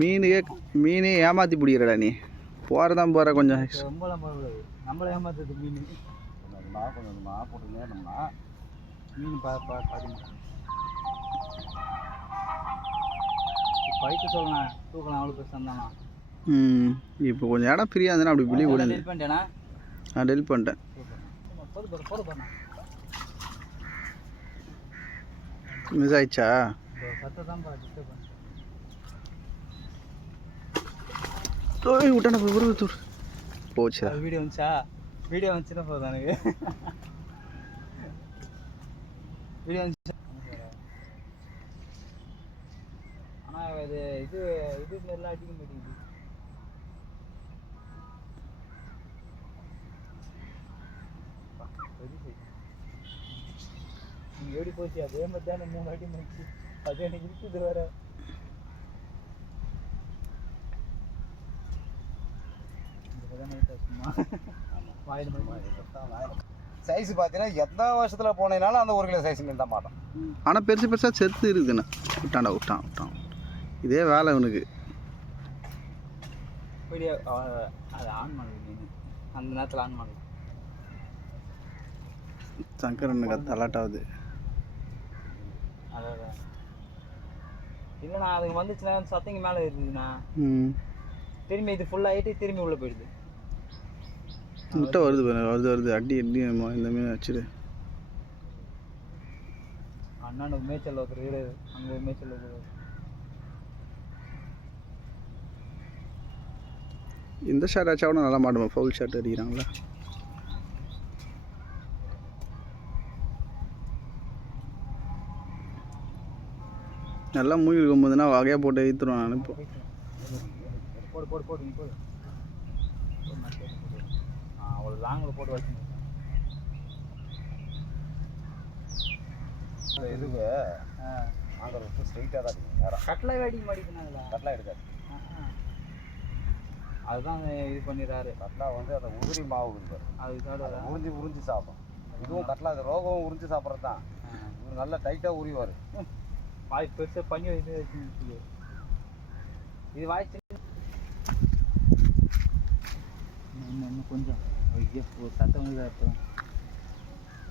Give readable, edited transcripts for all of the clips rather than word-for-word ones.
மீன் ஏமாற்றி பிடிக்கிறடா நீ போகிறதான் போகிற கொஞ்சம் ரொம்பலாம் போகக்கூடாது நம்மளை ஏமாத்துறது மீன் கொஞ்சம் போட்டு நேரணும்னா மீன் பார்த்தீங்கன்னா பைக்கு சொல்லலாம் தூக்கலாம் அவ்வளோ பெருசாக இருந்தானா. இப்போ கொஞ்சம் இடம் ஃப்ரீயாக இருந்தேன்னா அப்படி பிள்ளை கூட டெலிட் பண்ணிட்டேனா? நான் டெலிட் பண்ணிட்டேன். மிஸ் ஆயிடுச்சா? விட்டான போச்சு. வீடியோ வந்துச்சா? வீடியோ வந்துச்சுன்னா போதும் எனக்கு. வீடியோ வந்துச்சு. ஆனால் இது எல்லாம் அடிக்க மாட்டேங்குது. நீங்கள் எப்படி போச்சு அதே மாதிரி தானே 3 அடி முடிச்சு அது எனக்கு இருக்குது வேற. சைஸ் பார்த்தீங்கன்னா எந்த வருஷத்தில் போனீங்கனாலும் அந்த 1 கிலோ சைஸ் மீன் தான் மாட்டோம். ஆனால் பெருசு பெருசாக செத்து இருக்குண்ணா. விட்டான் இதே வேலை இவனுக்கு. வீடியோ அது ஆன் பண்ணுது மீன் அந்த நேரத்தில் ஆன் பண்ணுது. சங்கரனுக்கு தலாட்டாவது. அதான் இல்லைண்ணா அதுக்கு வந்துச்சுன்னா சத்தங்க மேலே இருக்குதுண்ணா. திரும்பி இது ஃபுல்லாகிட்டு திரும்பி உள்ளே போயிடுது. முட்டை வருது அடி இந்த மீன் வச்சுடு. அண்ணனுக்கு மேய்ச்சல் ஒருத்தர் அங்கே மேய்ச்சல் ஒருத்தர். இந்த ஷாட் ஆச்சாவும் நல்லா மாட்டுமா? Foul shot அடிக்கிறாங்களா? நல்லா மூழ்கி இருக்கும்போதுன்னா வகையாக போட்டு இழுத்துருவேன் நான். இப்போ போடு அவ்வளோ லாங்கில் போட்டு வச்சு இதுக்கு நாங்கள் ஸ்ட்ரைட்டாக தான் அடிக்கணும். கட்லாக அடிக்க மாட்டேங்குதுங்களா? கட்லா எடுக்காது. அதுதான் இது பண்ணிடுறாரு. கட்லா வந்து அதை உதிரி மாவு இருக்காரு. அது உறிஞ்சி சாப்பிடும். இதுவும் கட்லா அது ரோகம் உறிஞ்சி சாப்பிட்றது தான். இது நல்லா டைட்டாக உரிவார். வாய் பெருசாக பண்ணி இது வாய்ச்சி இன்னும் கொஞ்சம் ஐயோ ஒரு சத்தம் வந்து இப்போ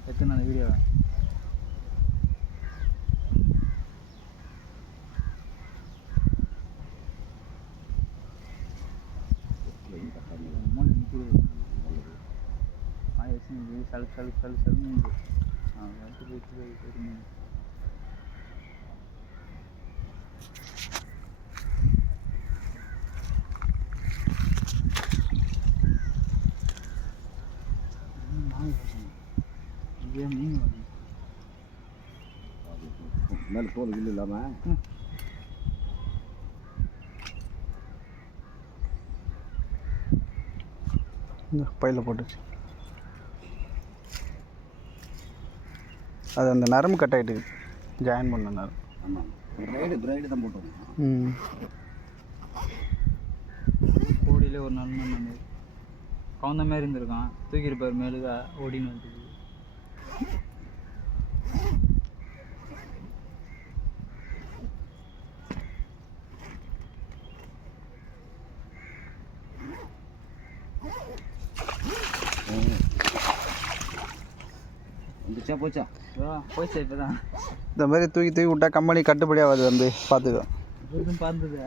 எத்தனை அந்த வீடியோவை சல் மேலே தோல் இல்லை இல்லாமல் பையில் போட்டுச்சு. அது அந்த நரம்பு கட் ஆகிட்டு ஜாயின் பண்ண நரம்பு. ஆமாம் பிரைடு தான் போட்டோம். கோடியிலே ஒரு நன்மை கவுந்த மாதிரி இருந்திருக்கான். தூக்கியிருப்பார் மேலுக ஓடின்னு வந்து. போச்சா இப்போ தான் இந்த மாதிரி தூக்கி விட்டா கம்பெனி கட்டுப்படியாகாது. வந்து பார்த்துக்கோ. பார்த்தது